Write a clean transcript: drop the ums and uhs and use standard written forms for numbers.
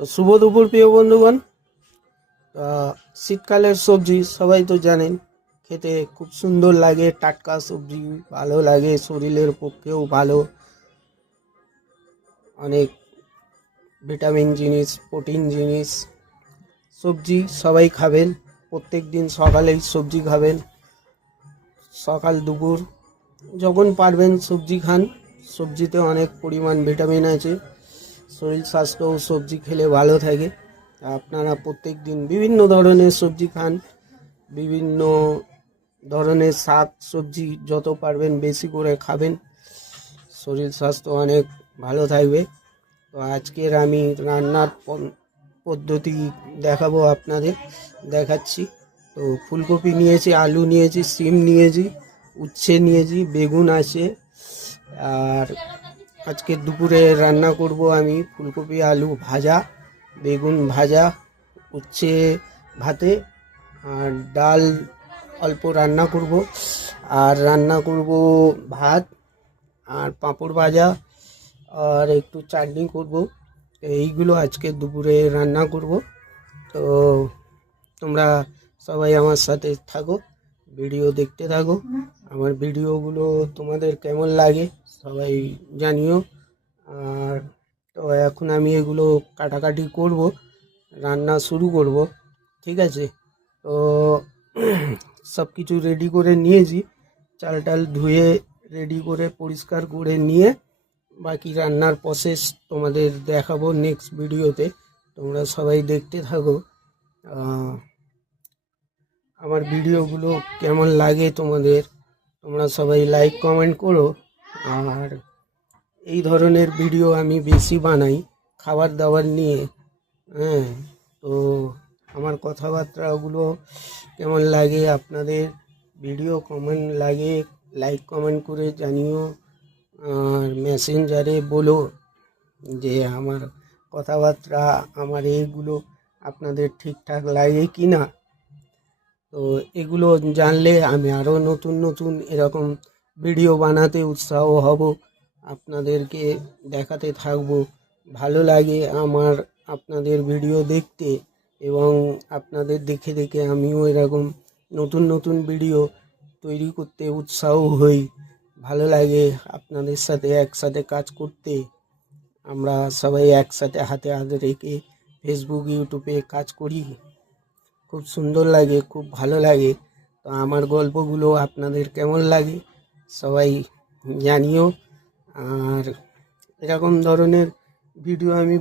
তো শুভ দুপুর প্রিয় বন্ধুগণ। শীতকালের সবজি সবাই তো জানেন, খেতে খুব সুন্দর লাগে। টাটকা সবজি ভালো লাগে, শরীরের পক্ষেও ভালো। অনেক ভিটামিন জিনিস, প্রোটিন জিনিস, সবজি সবাই খাবেন। প্রত্যেক দিন সকালেই সবজি খাবেন, সকাল দুপুর যখন পারবেন সবজি খান। সবজিতে অনেক পরিমাণ ভিটামিন আছে, শরীর স্বাস্থ্যও সবজি খেলে ভালো থাকে। আপনারা প্রত্যেক দিন বিভিন্ন ধরনের সবজি খান, বিভিন্ন ধরনের শাক সবজি যত পারবেন বেশি করে খাবেন, শরীর স্বাস্থ্য অনেক ভালো থাকবে। তো আজকের আমি রান্নার পদ্ধতি দেখাবো, আপনাদের দেখাচ্ছি। তো ফুলকপি নিয়েছি, আলু নিয়েছি, সিম নিয়েছি, উচ্ছে নিয়েছি, বেগুন আছে। আর আজকে দুপুরে রান্না করব আমি ফুলকপি আলু ভাজা, বেগুন ভাজা, উচ্ছে ভাতে, আর ডাল অল্প রান্না করব, আর রান্না করব ভাত আর পাঁপড় ভাজা, আর একটু চাটনি করব। এইগুলো আজকে দুপুরে রান্না করব। তো তোমরা সবাই আমার সাথে থাকো, ভিডিও দেখতে থাকো। আমার ভিডিওগুলো তোমাদের কেমন লাগে সবাই জানিও। আর তো এখন আমি এগুলো কাটাকাটি করব, রান্না শুরু করব, ঠিক আছে? তো সব কিছু রেডি করে নিয়েছি, চাল টাল ধুয়ে রেডি করে পরিষ্কার করে নিয়ে বাকি রান্নার প্রসেস তোমাদের দেখাবো নেক্সট ভিডিওতে। তোমরা সবাই দেখতে থাকো। আমার ভিডিওগুলো কেমন লাগে তোমাদের, তোমরা সবাই লাইক কমেন্ট করো। আর এই ধরনের ভিডিও আমি বেশি বানাই, খাবার দাবার নিয়ে। হ্যাঁ, তো আমার কথাবার্তাগুলো কেমন লাগে আপনাদের, ভিডিও কমেন্ট লাগে লাইক কমেন্ট করে জানিও। আর মেসেঞ্জারে বলো যে আমার কথাবার্তা, আমার এইগুলো আপনাদের ঠিকঠাক লাগে কি না। তো এগুলো জানলে আমি আরও নতুন নতুন এরকম ভিডিও বানাতে উৎসাহ হব, আপনাদেরকে দেখাতে থাকবো। ভালো লাগে আমার আপনাদের ভিডিও দেখতে, এবং আপনাদের দেখে দেখে আমিও এরকম নতুন নতুন ভিডিও তৈরি করতে উৎসাহ হই। ভালো লাগে আপনাদের সাথে একসাথে কাজ করতে। আমরা সবাই একসাথে হাতে হাতে রেখে ফেসবুক ইউটিউবে কাজ করি, খুব সুন্দর লাগে, খুব ভালো লাগে। তো আমার গল্পগুলো আপনাদের কেমন লাগে সবাই জানিও। আর এরকম ধরনের ভিডিও আমি